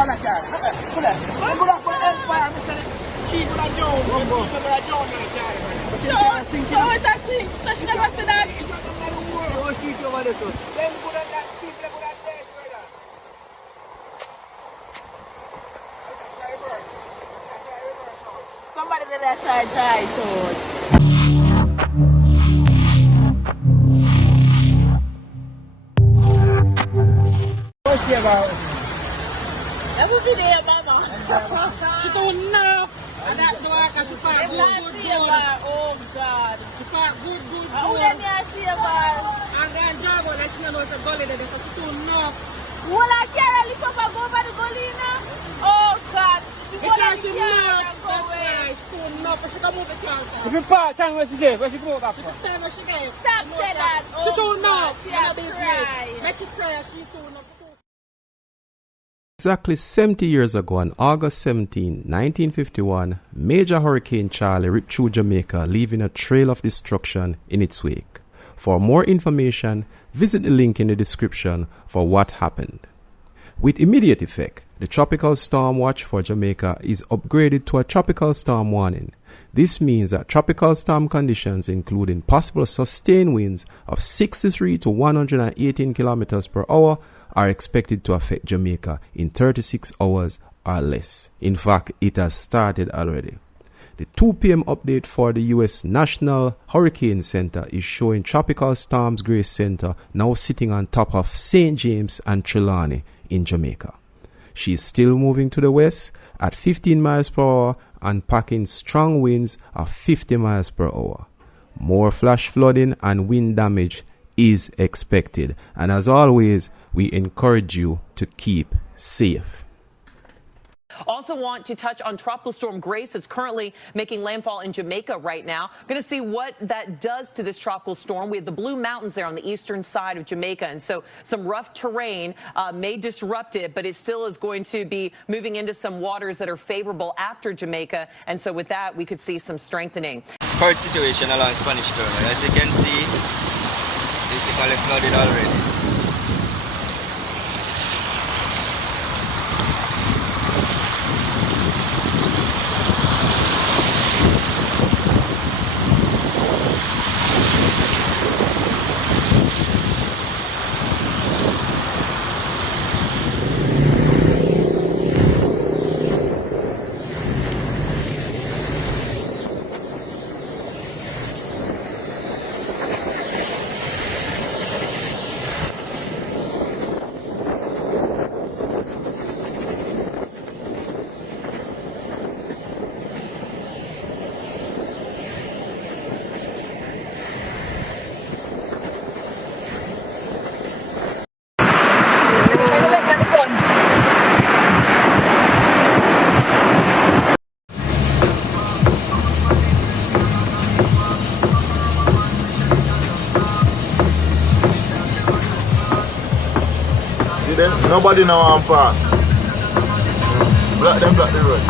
Somebody that try to. What's she about? That would be there, mama. She don't know. And that do I can find good. Oh, God. She find good. How then you see about? And then job on that she knows a gully there because she don't know. Will I carry lift up and go over the gully now? Oh, God. Because she knows. That's why she don't know. But she can move the car. If you park, tell me where she there. Where she go back from? She tell where she go. Stop saying that. She don't know. She has cried. Make she cry. She don't know. Exactly 70 years ago, on August 17, 1951, Major Hurricane Charlie ripped through Jamaica, leaving a trail of destruction in its wake. For more information, visit the link in the description for what happened. With immediate effect, the tropical storm watch for Jamaica is upgraded to a tropical storm warning. This means that tropical storm conditions, including possible sustained winds of 63 to 118 kilometers per hour, are expected to affect Jamaica in 36 hours or less. In fact, it has started already. The 2 p.m. update for the U.S. National Hurricane Center is showing Tropical Storms Grace Center now sitting on top of St. James and Trelawney in Jamaica. She is still moving to the west at 15 miles per hour and packing strong winds of 50 miles per hour. More flash flooding and wind damage is expected, and as always, we encourage you to keep safe. Also want to touch on Tropical Storm Grace. It's currently making landfall in Jamaica right now. Going to see what that does to this tropical storm. We have the Blue Mountains there on the eastern side of Jamaica, and so some rough terrain may disrupt it, but it still is going to be moving into some waters that are favorable after Jamaica, and so with that, we could see some strengthening. Current situation along Spanish Town. As you can see, basically flooded already. Nobody now on pass. Block the road.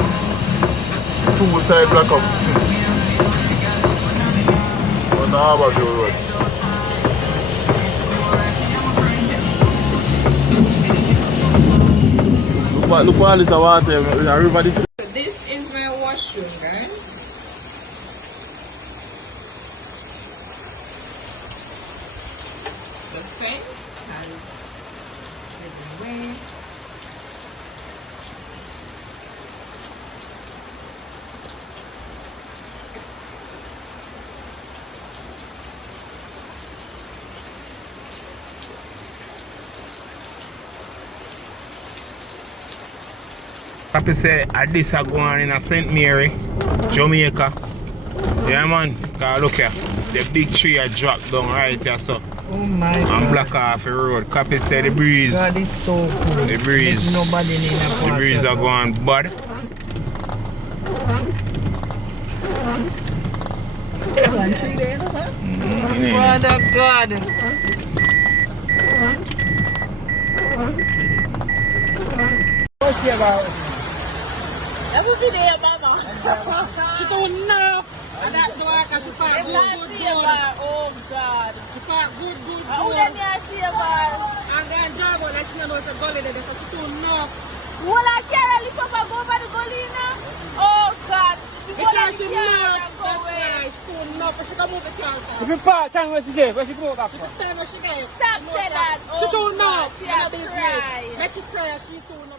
Two side block up. On the Harbour Road. Look what all this water. Everybody. This is my washroom, guys. The fence has given way. Happy say this are going in a St. Mary, Jamaica. Yeah man, cause look here, the big tree I dropped down right here so. Oh my God. And block off the road. Copy say the breeze. God is so cool. The breeze. There's nobody in the breeze are going bad. Father God. What's she about? That would be there, mama. She don't know. And that do I can find good. Oh, God. She find good. How then you see about? And then job on that she knows a gully there because she don't know. Will I Because she can't go knows away. that's soon enough. She can move the car. If you park, tell me where she there. Where she go back She from? can stay where she goes. Stop saying that. She too Oh, know. God, she a cry. Make she cry. She too know.